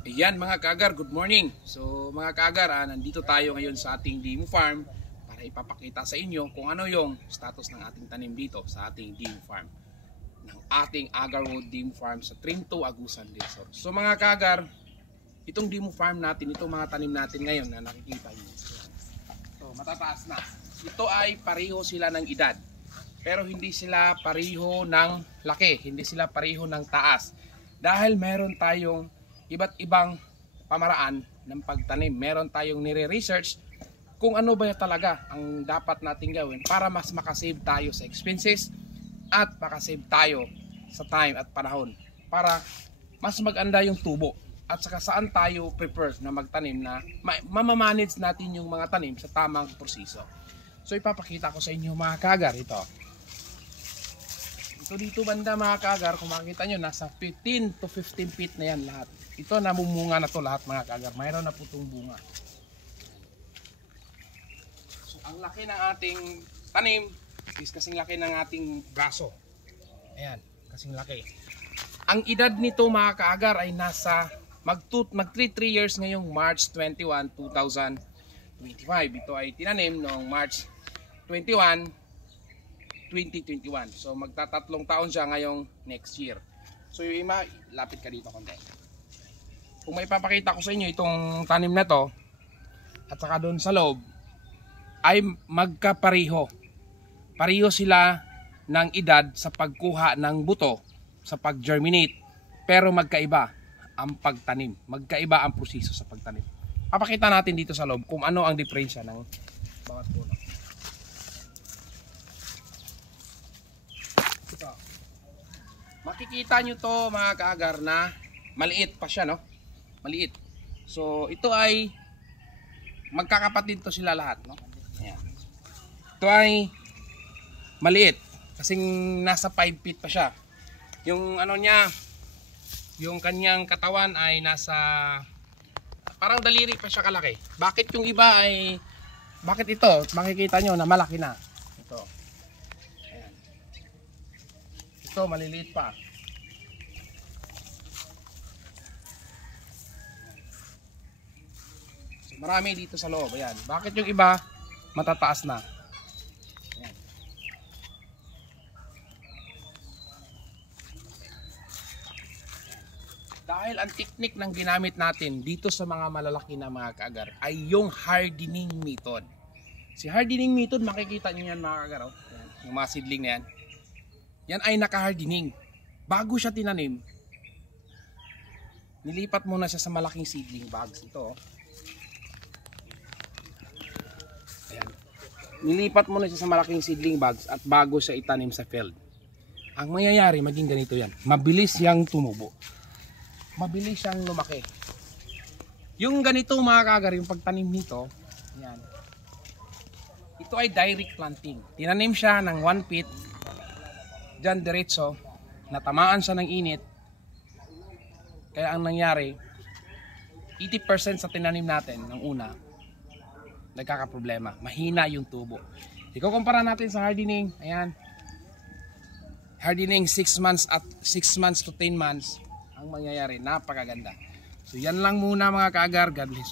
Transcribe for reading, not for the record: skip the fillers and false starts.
Ayan mga kaagar, good morning. So mga kaagar, nandito tayo ngayon sa ating Dimo Farm para ipapakita sa inyo kung ano yung status ng ating tanim dito sa ating Dimo Farm, ng ating Agarwood Dimo Farm sa Trinto, Agusan del Sur. So mga kaagar, itong Dimo Farm natin, itong mga tanim natin ngayon na nakikita niyo. So matataas na. Ito ay pareho sila ng edad, pero hindi sila pareho ng laki, hindi sila pareho ng taas. Dahil meron tayong iba't ibang pamaraan ng pagtanim. Meron tayong nire-research kung ano ba talaga ang dapat natin gawin para mas makasave tayo sa expenses at makasave tayo sa time at panahon para mas maganda yung tubo at saka saan tayo prefer na magtanim na mamamanage natin yung mga tanim sa tamang proseso. So ipapakita ko sa inyo mga kaagar ito. Ito dito banda mga kaagar, kung makikita nyo, nasa 15 to 15 feet na yan lahat. Ito namumunga na to lahat mga kaagar. Mayroon na po itong bunga. So ang laki ng ating tanim is kasing laki ng ating braso. Ayan, kasing laki. Ang edad nito mga kaagar ay nasa mag 3 years ngayong March 21, 2025. Ito ay tinanim noong March 21, 2021. So magtatatlong taon siya ngayong next year. So yung ima, lapit ka dito konti. Kung may papakita ko sa inyo itong tanim na to at saka doon sa loob ay magkapareho. Pareho sila ng edad sa pagkuha ng buto, sa pag-germinate, pero magkaiba ang pagtanim. Magkaiba ang proseso sa pagtanim. Papakita natin dito sa loob kung ano ang diferensya ng bawat puno. Makikita nyo to mga kaagar na maliit pa siya, no? Maliit. So ito ay magkakapatid to sila lahat, no? Ayan. Ito ay maliit kasing nasa 5 feet pa siya. Yung ano niya, yung kanyang katawan ay nasa parang daliri pa siya kalaki. Bakit yung iba ay ito? Makikita nyo na malaki na. Ito maliliit pa. So, marami dito sa loob. Ayan. Bakit yung iba matataas na? Ayan. Dahil ang technique ng ginamit natin dito sa mga malalaki na mga kaagar ay yung hardening method. Si hardening method, makikita niyo yan mga kaagar. Oh. Ayan. Yung mga seedling na yan. Yan ay naka-hardening. Bago siya tinanim, nilipat muna siya sa malaking seedling bags. Ito. Ayan. Nilipat muna siya sa malaking seedling bags at bago siya itanim sa field. Ang mangyayari, maging ganito yan. Mabilis siyang tumubo. Mabilis siyang lumaki. Yung ganito mga kaagar, yung pagtanim nito, ayan. Ito ay direct planting. Tinanim siya ng 1 feet. Diyan diretso, natamaan siya ng init. Kaya ang nangyari, 80% sa tinanim natin ng una, nagkakaproblema. Mahina yung tubo. Ikukumpara natin sa hardening. Ayan. Hardening 6 months at 6 months to 10 months. Ang mangyayari, napakaganda. So yan lang muna mga kaagar. God bless.